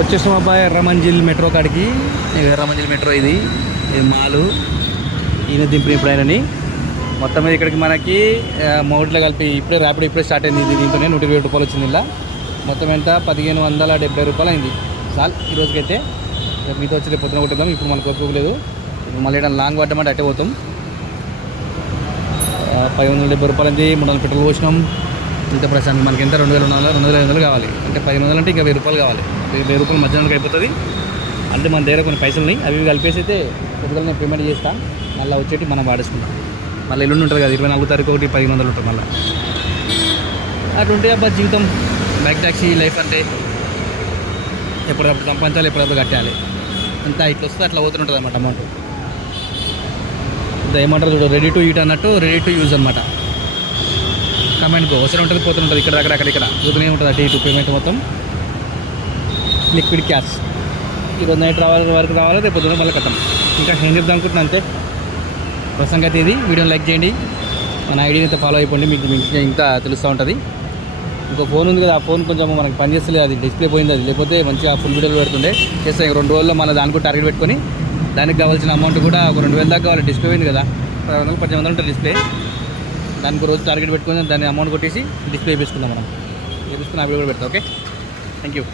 వచ్చేసాం అబ్బాయి ఎర్రమంజిల్ మెట్రో కాడికి. ఎర్రమంజిల్ మెట్రో ఇది మాలు. ఈయన దింపిన ఇప్పుడు ఆయనని మొత్తం మీద ఇక్కడికి మనకి మోడ్లో కలిపి ఇప్పుడే ర్యాపిడ్ ఇప్పుడే స్టార్ట్ అయింది. ఇది దీంతోనే 120 రూపాయలు వచ్చింది. ఇలా మొత్తం ఎంత 1570 రూపాయలు అయింది చాలు ఈ రోజుకైతే. మీతో వచ్చి రేపు పొద్దున కొట్టుదాం. ఇప్పుడు మనకు ఒప్పుకోలేదు. ఇప్పుడు మళ్ళీ ఏదైనా లాంగ్ పడ్డమంటే అట్టే పోతాం. 1570 రూపాయలు అయింది. 300 పెట్రోల్ పోసినాం. ఇంత ప్రశాంతం మనకి ఎంత 2200 కావాలి. అంటే 1500 అంటే ఇంకా 1000 రూపాయలు కావాలి. 1000 రూపాయలు మధ్యాహ్నానికి అయిపోతుంది. అంటే మన దగ్గర కొన్ని పైసలు ఉన్నాయి. అవి కలిపేసి అయితే కొద్దిగా నేను పేమెంట్ చేస్తాను. మళ్ళీ వచ్చేటి మనం వాడేసుకుంటాం. మళ్ళీ ఎల్లుండి ఉంటుంది కదా 24 తారీఖు ఒకటి 1500 ఉంటుంది. మళ్ళీ అటుంటే అబ్బా జీవితం. బైక్ ట్యాక్సీ లైఫ్ అంటే ఎప్పుడప్పుడు సంపాదించాలి, ఎప్పుడప్పుడు కట్టాలి. అంతా ఇట్లా వస్తే అట్లా పోతుంటుంది అన్నమాట అమౌంట్. ఏమంటారు చూడు, రెడీ టు ఈట్ అన్నట్టు రెడీ టు యూజ్ అనమాట. కమెంట్ అవసరం ఉంటుంది, పోతుంటుంది. ఇక్కడ అక్కడ పోతూనే ఉంటుంది. అటు ఇటు పేమెంట్ మొత్తం లిక్విడ్ క్యాష్. ఈరోజు నైట్ వరకు రావాలి, రేపు పొద్దున మళ్ళీ కథం. ఇంకా ఏం చెప్దాం అనుకుంటున్నా అంతే. ప్రసంగం అయితే ఇది. వీడియోని లైక్ చేయండి, మన ఐడిని అయితే ఫాలో అయిపోండి. మీకు ఇంకా తెలుస్తూ ఉంటుంది. ఇంకో ఫోన్ ఉంది కదా, ఆ ఫోన్ కొంచెం మనకి పనిచేస్తలేదు. అది డిస్ప్లే పోయింది. అది లేకపోతే మంచిగా ఫుల్ వీడియోలు పెడుతుండే. చేస్తే 2 రోజుల్లో మన దానికి టార్గెట్ పెట్టుకొని దానికి కావాల్సిన అమౌంట్ కూడా ఒక 2000 దాకా కావాలి. డిస్ప్లే పోయింది కదా, 1800 ఉంటుంది డిస్ప్లే. దానికి రోజు టార్గెట్ పెట్టుకొని దాన్ని అమౌంట్ కొట్టేసి డిస్ప్లే వేసుకుందాం. మనం వేసుకుని ఆ వీడియో కూడా పెడతాం. Okay, thank you.